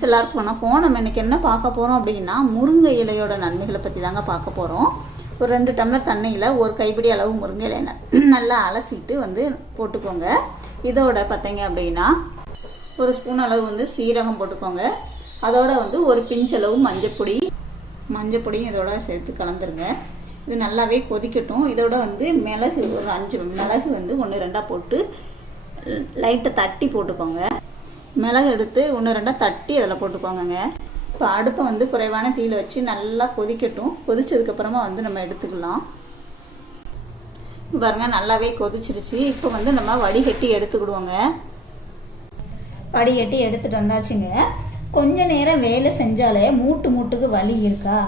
எல்லாருக்கும் வணக்கம். நம்ம இன்னைக்கு என்ன பார்க்க போகிறோம் அப்படின்னா முருங்கை இலையோட நன்மைகளை பற்றி தாங்க பார்க்க போகிறோம் ஒரு ரெண்டு டம்ளர் தண்ணியில் ஒரு கைப்பிடி அளவு முருங்கை இலை நல்லா அலசிட்டு வந்து போட்டுக்கோங்க. இதோட பார்த்தீங்க அப்படின்னா ஒரு ஸ்பூன் அளவு வந்து சீரகம் போட்டுக்கோங்க. அதோட வந்து ஒரு பிஞ்சளவு மஞ்சப்பொடி. மஞ்சப்பொடியும் இதோட சேர்த்து கலந்துருங்க. இது நல்லாவே கொதிக்கட்டும். இதோட வந்து மிளகு ஒரு அஞ்சு மிளகு வந்து ஒன்று ரெண்டாக போட்டு லைட்டை தட்டி போட்டுக்கோங்க. மிளகு எடுத்து ஒன்று ரெண்டாக தட்டி அதில் போட்டுக்கோங்க இப்போ அடுப்பை வந்து குறைவான தீயில் வச்சு நல்லா கொதிக்கட்டும். கொதிச்சதுக்கப்புறமா வந்து நம்ம எடுத்துக்கலாம். பாருங்க நல்லாவே கொதிச்சிருச்சு. இப்போ வந்து நம்ம வடிகட்டி எடுத்துக்கிடுவோங்க. வடிகட்டி எடுத்துகிட்டு வந்தாச்சுங்க. கொஞ்ச நேரம் வேலை செஞ்சாலே மூட்டு மூட்டுக்கு வலி இருக்கா?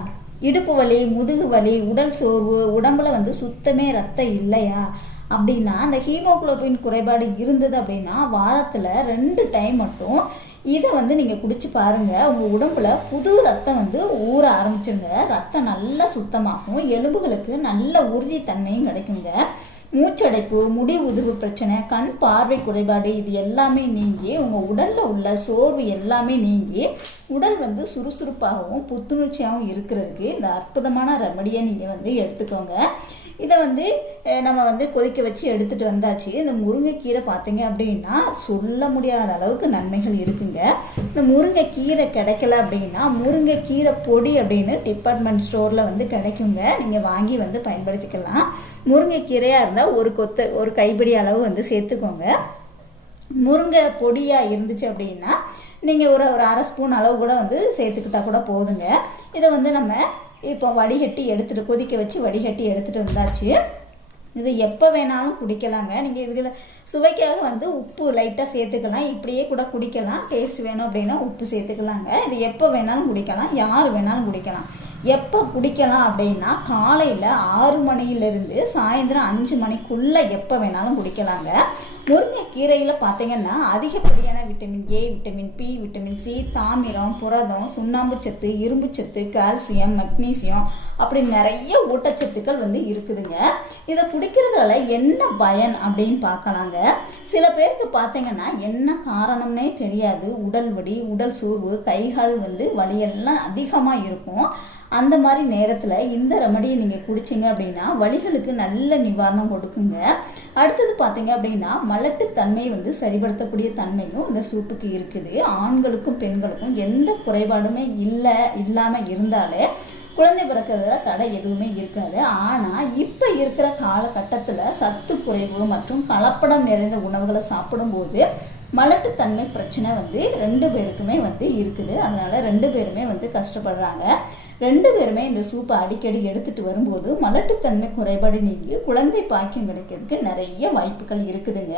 இடுப்பு வலி முதுகு வலி உடல் சோர்வு உடம்புல வந்து சுத்தமே ரத்தம் இல்லையா? அப்படின்னா அந்த ஹீமோகுளோபின் குறைபாடு இருந்தது அப்படின்னா வாரத்தில் ரெண்டு டைம் மட்டும் இதை வந்து நீங்கள் குடிச்சு பாருங்கள் உங்கள் உடம்புல புது ரத்தம் வந்து ஊற ஆரம்பிச்சிருங்க. ரத்தம் நல்லா சுத்தமாகும். எலும்புகளுக்கு நல்ல உறுதித்தன்மையும் கிடைக்குங்க. மூச்சடைப்பு முடி உதிர்வு பிரச்சனை கண் பார்வை குறைபாடு இது எல்லாமே நீங்கி உங்கள் உடலில் உள்ள சோர்வு எல்லாமே நீங்கி உடல் வந்து சுறுசுறுப்பாகவும் புத்துணர்ச்சியாகவும் இருக்கிறதுக்கு இந்த அற்புதமான ரெமடியை நீங்கள் வந்து எடுத்துக்கோங்க. இதை வந்து நம்ம வந்து கொதிக்க வச்சு எடுத்துட்டு வந்தாச்சு. இந்த முருங்கைக்கீரை பார்த்தீங்க அப்படின்னா சொல்ல முடியாத அளவுக்கு நன்மைகள் இருக்குங்க. இந்த முருங்கைக்கீரை கிடைக்கல அப்படின்னா முருங்கைக்கீரை பொடி அப்படின்னு டிபார்ட்மெண்ட் ஸ்டோரில் வந்து கிடைக்குங்க. நீங்கள் வாங்கி வந்து பயன்படுத்திக்கலாம். முருங்கைக்கீரையாக இருந்தால் ஒரு கொத்து ஒரு கைப்பிடி அளவு வந்து சேர்த்துக்கோங்க. முருங்கை பொடியாக இருந்துச்சு அப்படின்னா நீங்கள் ஒரு ஒரு அரை ஸ்பூன் அளவு கூட வந்து சேர்த்துக்கிட்டா கூட போதுங்க. இதை வந்து நம்ம இப்போ வடிகட்டி எடுத்துட்டு கொதிக்க வச்சு வடிகட்டி எடுத்துட்டு வந்தாச்சு. இது எப்போ வேணாலும் குடிக்கலாங்க. நீங்கள் இதில் சுவைக்காக வந்து உப்பு லைட்டாக சேர்த்துக்கலாம். இப்படியே கூட குடிக்கலாம். டேஸ்ட் வேணும் அப்படின்னா உப்பு சேர்த்துக்கலாங்க. இது எப்போ வேணாலும் குடிக்கலாம். யார் வேணாலும் குடிக்கலாம். எப்போ குடிக்கலாம் அப்படின்னா காலையில் ஆறு மணியிலிருந்து சாயந்தரம் அஞ்சு மணிக்குள்ளே எப்போ வேணாலும் குடிக்கலாங்க. முருங்கைக்கீரையில் பார்த்தீங்கன்னா அதிகப்படியான vitamin A vitamin B vitamin C தாமிரம் புரதம் சுண்ணாம்பு சத்து இரும்பு சத்து கால்சியம் மக்னீசியம் அப்படி நிறைய ஊட்டச்சத்துக்கள் வந்து இருக்குதுங்க. இதை குடிக்கிறதால என்ன பயன் அப்படின்னு பார்க்கலாங்க. சில பேருக்கு பார்த்தீங்கன்னா என்ன காரணம்னே தெரியாது. உடல் வலி உடல் சோர்வு கைகால் வந்து வலியெல்லாம் அதிகமாக இருக்கும். அந்த மாதிரி நேரத்தில் இந்த ரெமடியை நீங்கள் குடிச்சிங்க அப்படின்னா வலிகளுக்கு நல்ல நிவாரணம் கொடுக்குங்க. அடுத்தது பார்த்தீங்க அப்படின்னா மலட்டுத்தன்மை வந்து சரிப்படுத்தக்கூடிய தன்மையும் இந்த சூப்புக்கு இருக்குது. ஆண்களுக்கும் பெண்களுக்கும் எந்த குறைபாடுமே இல்லை இல்லாமல் இருந்தாலே குழந்தை பிறக்கிறதுல தடை எதுவுமே இருக்காது. ஆனால் இப்போ இருக்கிற காலகட்டத்தில் சத்து குறைவு மற்றும் கலப்படம் நிறைந்த உணவுகளை சாப்பிடும்போது மலட்டுத்தன்மை பிரச்சனை வந்து ரெண்டு பேருக்குமே வந்து இருக்குது. அதனால் ரெண்டு பேருமே வந்து கஷ்டப்படுறாங்க. ரெண்டு பேருமே இந்த சூப்பை அடிக்கடி எடுத்துட்டு வரும்போது மலட்டுத்தன்மை குறைபாடு நீங்கி குழந்தை பாக்கியம் கிடைக்கிறதுக்கு நிறைய வாய்ப்புகள் இருக்குதுங்க.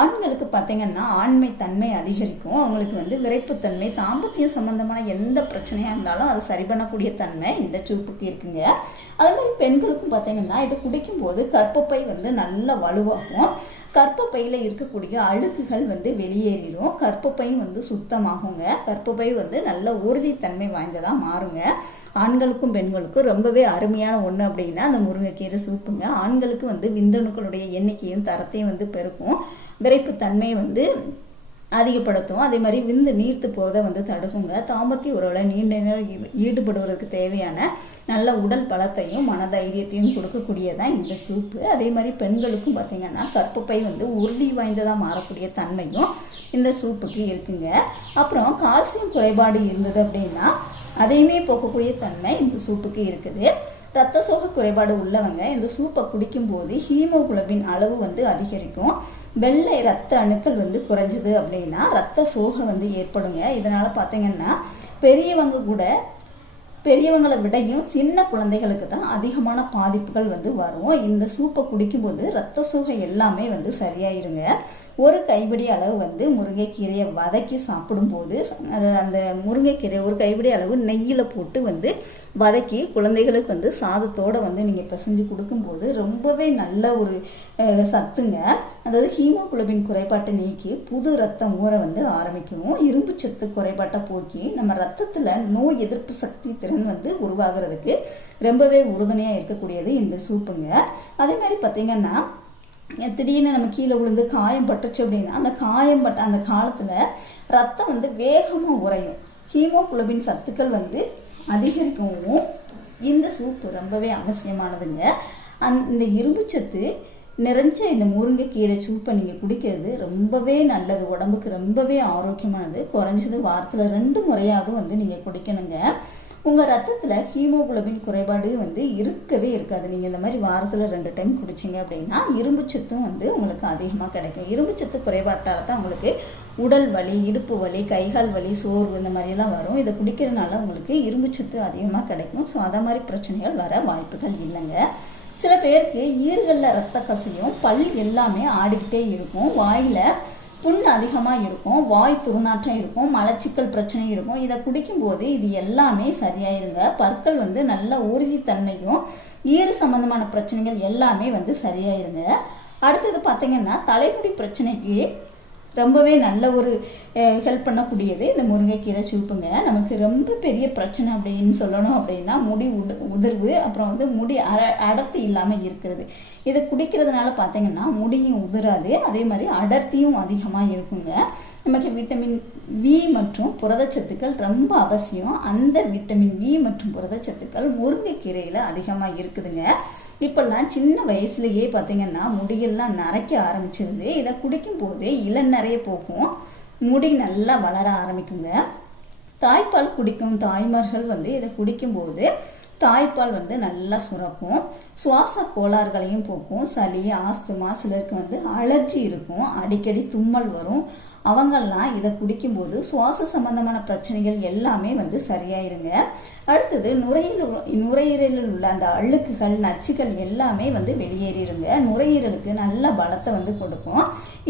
ஆண்களுக்கு பார்த்தீங்கன்னா ஆண்மை தன்மை அதிகரிக்கும். அவங்களுக்கு வந்து விரைப்புத்தன்மை தாம்பத்தியம் சம்பந்தமான எந்த பிரச்சனையாக இருந்தாலும் அதை சரி பண்ணக்கூடிய தன்மை இந்த சூப்புக்கு இருக்குங்க. அதே மாதிரி பெண்களுக்கும் பார்த்தீங்கன்னா இதை குடிக்கும்போது கற்பப்பை வந்து நல்லா வலுவாகும். கற்பப்பையில் இருக்கக்கூடிய அழுக்குகள் வந்து வெளியேறிடும். கற்பப்பை வந்து சுத்தமாகுங்க. கற்பப்பை வந்து நல்ல உறுதித்தன்மை வாய்ந்ததாக மாறுங்க. ஆண்களுக்கும் பெண்களுக்கும் ரொம்பவே அருமையான ஒன்று அப்படின்னா அந்த முருங்கைக்கீரை சூப்புங்க. ஆண்களுக்கு வந்து விந்தணுக்களுடைய எண்ணிக்கையும் தரத்தையும் வந்து பெருக்கும். விரைப்புத்தன்மையை வந்து அதிகப்படுத்தும். அதே மாதிரி விந்து நீர்த்து போதை வந்து தடுக்குங்க. தாம்பத்திய உறவில் நீண்ட நேரம் ஈ- ஈடுபடுவதற்கு தேவையான நல்ல உடல் பலத்தையும் மனதைரியத்தையும் கொடுக்கக்கூடியதான் இந்த சூப்பு. அதே மாதிரி பெண்களுக்கும் பார்த்தீங்கன்னா கற்பப்பை வந்து உறுதி வாய்ந்ததாக மாறக்கூடிய தன்மையும் இந்த சூப்புக்கு இருக்குங்க. அப்புறம் கால்சியம் குறைபாடு இருந்தது அப்படின்னா அதையுமே போக்கக்கூடிய தன்மை இந்த சூப்புக்கு இருக்குது. ரத்த சோக குறைபாடு உள்ளவங்க இந்த சூப்பை குடிக்கும்போது ஹீமோகுளோபின் அளவு வந்து அதிகரிக்கும். வெள்ளை ரத்த அணுக்கள் வந்து குறைஞ்சது அப்படின்னா ரத்த சோகை வந்து ஏற்படுங்க. இதனால் பார்த்தீங்கன்னா பெரியவங்க கூட பெரியவங்களை விடையும் சின்ன குழந்தைகளுக்கு தான் அதிகமான பாதிப்புகள் வந்து வரும். இந்த சூப்பை குடிக்கும்போது ரத்த சோகை எல்லாமே வந்து சரியாயிருங்க. ஒரு கைப்பிடி அளவு வந்து முருங்கைக்கீரையை வதக்கி சாப்பிடும்போது அந்த முருங்கைக்கீரை ஒரு கைப்பிடி அளவு நெய்யில் போட்டு வந்து வதக்கி குழந்தைகளுக்கு வந்து சாதத்தோடு வந்து நீங்கள் பிசைஞ்சு கொடுக்கும்போது ரொம்பவே நல்ல ஒரு சத்துங்க. அதாவது ஹீமோகுளோபின் குறைபாட்டை நீக்கி புது ரத்தம் ஊற வந்து ஆரம்பிக்கும். இரும்பு சத்து குறைபாட்டை போக்கி நம்ம ரத்தத்தில் நோய் எதிர்ப்பு சக்தி திறன் வந்து உருவாகிறதுக்கு ரொம்பவே உறுதுணையாக இருக்கக்கூடியது இந்த சூப்புங்க. அதே மாதிரி பார்த்தீங்கன்னா திடீர்னு நம்ம கீழே விழுந்து காயம் பட்டுச்சு அப்படின்னா அந்த காயம் பட்ட அந்த காலத்தில் ரத்தம் வந்து வேகமாக உறையும். ஹீமோகுளோபின் சத்துக்கள் வந்து அதிகரிக்கவும் இந்த சூப்பு ரொம்பவே அவசியமானதுங்க. அந் இந்த இரும்புச்சத்து நிறைஞ்ச இந்த முருங்கைக்கீரை சூப்பை நீங்கள் குடிக்கிறது ரொம்பவே நல்லது. உடம்புக்கு ரொம்பவே ஆரோக்கியமானது. குறைஞ்சது வாரத்தில் ரெண்டு முறையாவது வந்து நீங்கள் குடிக்கணுங்க. உங்கள் ரத்தத்தில் ஹீமோகுளோபின் குறைபாடு வந்து இருக்கவே இருக்காது. நீங்கள் இந்த மாதிரி வாரத்தில் ரெண்டு டைம் குடிச்சிங்க அப்படின்னா இரும்புச்சத்தும் வந்து உங்களுக்கு அதிகமாக கிடைக்கும். இரும்பு சத்து குறைபாட்டால் தான் உங்களுக்கு உடல் வலி இடுப்பு வலி கைகால் வலி சோர்வு இந்த மாதிரிலாம் வரும். இதை குடிக்கிறதுனால உங்களுக்கு இரும்பு சத்து அதிகமாக கிடைக்கும். ஸோ அதை மாதிரி பிரச்சனைகள் வர வாய்ப்புகள் இல்லைங்க. சில பேருக்கு ஈர்களில் ரத்த கசியும் பல் எல்லாமே ஆடிக்கிட்டே இருக்கும். வாயில் புண் அதிகமாக இருக்கும் வாய் துர்நாற்றம் இருக்கும் மலச்சிக்கல் பிரச்சனை இருக்கும். இதை குடிக்கும்போது இது எல்லாமே சரியாயிருங்க. பற்கள் வந்து நல்ல உறுதித்தன்மையும் ஈறு சம்பந்தமான பிரச்சனைகள் எல்லாமே வந்து சரியாயிருங்க. அடுத்தது பார்த்தீங்கன்னா தலைமுடி பிரச்சனைக்கு ரொம்பவே நல்ல ஒரு ஹெல்ப் பண்ணக்கூடியது இந்த முருங்கைக்கீரை சூப்புங்க. நமக்கு ரொம்ப பெரிய பிரச்சனை அப்படின்னு சொல்லணும் அப்படின்னா முடி உடு உதிர்வு அப்புறம் வந்து முடி அட அடர்த்தி இல்லாமல் இருக்கிறது. இதை குடிக்கிறதுனால பார்த்தீங்கன்னா முடியும் உதிராது அதே மாதிரி அடர்த்தியும் அதிகமாக இருக்குங்க. நமக்கு விட்டமின் வி மற்றும் புரதச்சத்துக்கள் ரொம்ப அவசியம். அந்த விட்டமின் வி மற்றும் புரதச்சத்துக்கள் முருங்கைக்கீரையில் அதிகமாக இருக்குதுங்க. இப்போல்லாம் சின்ன வயசுலயே பார்த்தீங்கன்னா முடியெல்லாம் நரைக்க ஆரம்பிச்சிருது. இதை குடிக்கும் போதே இளநரைய போகும். முடி நல்லா வளர ஆரம்பிக்குங்க. தாய்ப்பால் குடிக்கும் தாய்மார்கள் வந்து இதை குடிக்கும்போது தாய்ப்பால் வந்து நல்லா சுரக்கும். சுவாச கோளாறுகளையும் போக்கும். சளி ஆஸ்துமா சிலருக்கு வந்து அலர்ஜி இருக்கும். அடிக்கடி தும்மல் வரும். அவங்கெல்லாம் இதை குடிக்கும்போது சுவாச சம்பந்தமான பிரச்சனைகள் எல்லாமே வந்து சரியாயிருங்க. அடுத்தது நுரையீரல் நுரையீரலில் உள்ள அந்த அழுக்குகள் நச்சுகள் எல்லாமே வந்து வெளியேறிடுங்க நுரையீரலுக்கு நல்ல பலத்தை வந்து கொடுக்கும்.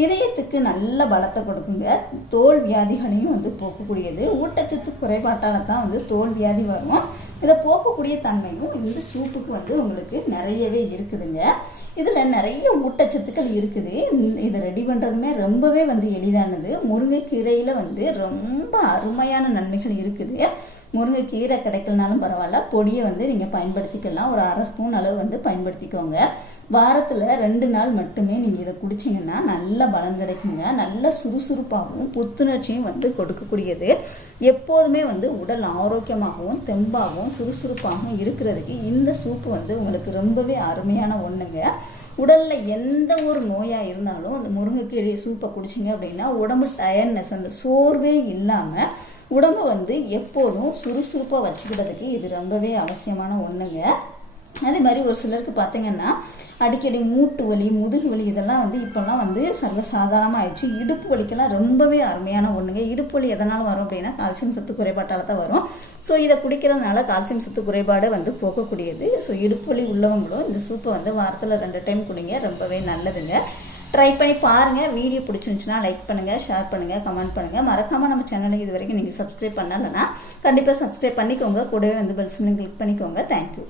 இதயத்துக்கு நல்ல பலத்தை கொடுக்குங்க. தோல் வியாதிகளையும் வந்து போக்கக்கூடியது. ஊட்டச்சத்து குறைபாட்டால் தான் வந்து தோல் வியாதி வரும். இதை போக்கக்கூடிய தன்மையும் இந்த சூப்புக்கு வந்து உங்களுக்கு நிறையவே இருக்குதுங்க. இதில் நிறைய ஊட்டச்சத்துக்கள் இருக்குது. இதை ரெடி பண்ணுறதுமே ரொம்பவே வந்து எளிதானது. முருங்கைக்கீரையில் வந்து ரொம்ப அருமையான நன்மைகள் இருக்குது. முருங்கைக்கீரை கிடைக்கலனாலும் பரவாயில்ல. பொடியை வந்து நீங்கள் பயன்படுத்திக்கலாம். ஒரு அரை ஸ்பூன் அளவு வந்து பயன்படுத்திக்கோங்க. வாரத்தில் ரெண்டு நாள் மட்டுமே நீங்கள் இதை குடிச்சிங்கன்னா நல்ல பலன் கிடைக்குங்க. நல்ல சுறுசுறுப்பாகவும் புத்துணர்ச்சியும் வந்து கொடுக்கக்கூடியது. எப்போதுமே வந்து உடல் ஆரோக்கியமாகவும் தெம்பாகவும் சுறுசுறுப்பாகவும் இருக்கிறதுக்கு இந்த சூப்பு வந்து உங்களுக்கு ரொம்பவே அருமையான ஒன்றுங்க உடலில் எந்த ஒரு நோயாக இருந்தாலும் அந்த முருங்கைக்கீரை சூப்பை குடிச்சிங்க அப்படின்னா உடம்பு டயர்ட்னஸ் அந்த சோர்வே இல்லாமல் உடம்பு வந்து எப்போதும் சுறுசுறுப்பாக வச்சுக்கிட்டதுக்கு இது ரொம்பவே அவசியமான ஒன்றுங்க அதே மாதிரி ஒரு சிலருக்கு பார்த்தீங்கன்னா அடிக்கடி மூட்டு வலி முதுகு வலி இதெல்லாம் வந்து இப்போல்லாம் வந்து சர்வசாதாரணமாக ஆயிடுச்சு. இடுப்பு வலிக்கெல்லாம் ரொம்பவே அருமையான ஒன்றுங்க இடுப்பு வலி எதனால் வரும் அப்படின்னா கால்சியம் சத்து குறைபாட்டால் தான் வரும். ஸோ இதை குடிக்கிறதுனால கால்சியம் சத்து குறைபாடு வந்து போகக்கூடியது. ஸோ இடுப்பு வலி உள்ளவங்களும் இந்த சூப்பை வந்து வாரத்தில் ரெண்டு டைம் குடிங்க. ரொம்பவே நல்லதுங்க. ட்ரை பண்ணி பாருங்கள் வீடியோ பிடிச்சிருந்துச்சுன்னா லைக் பண்ணுங்கள் ஷேர் பண்ணுங்கள் கமெண்ட் பண்ணுங்கள் மறக்காமல் நம்ம சேனலுக்கு இது வரைக்கும் நீங்கள் சப்ஸ்கிரைப் பண்ணலைன்னா கண்டிப்பாக சப்ஸ்கிரைப் பண்ணிக்கோங்க. கூடவே வந்து பெல்ஸ் கிளிக் பண்ணிக்கோங்க. தேங்க்யூ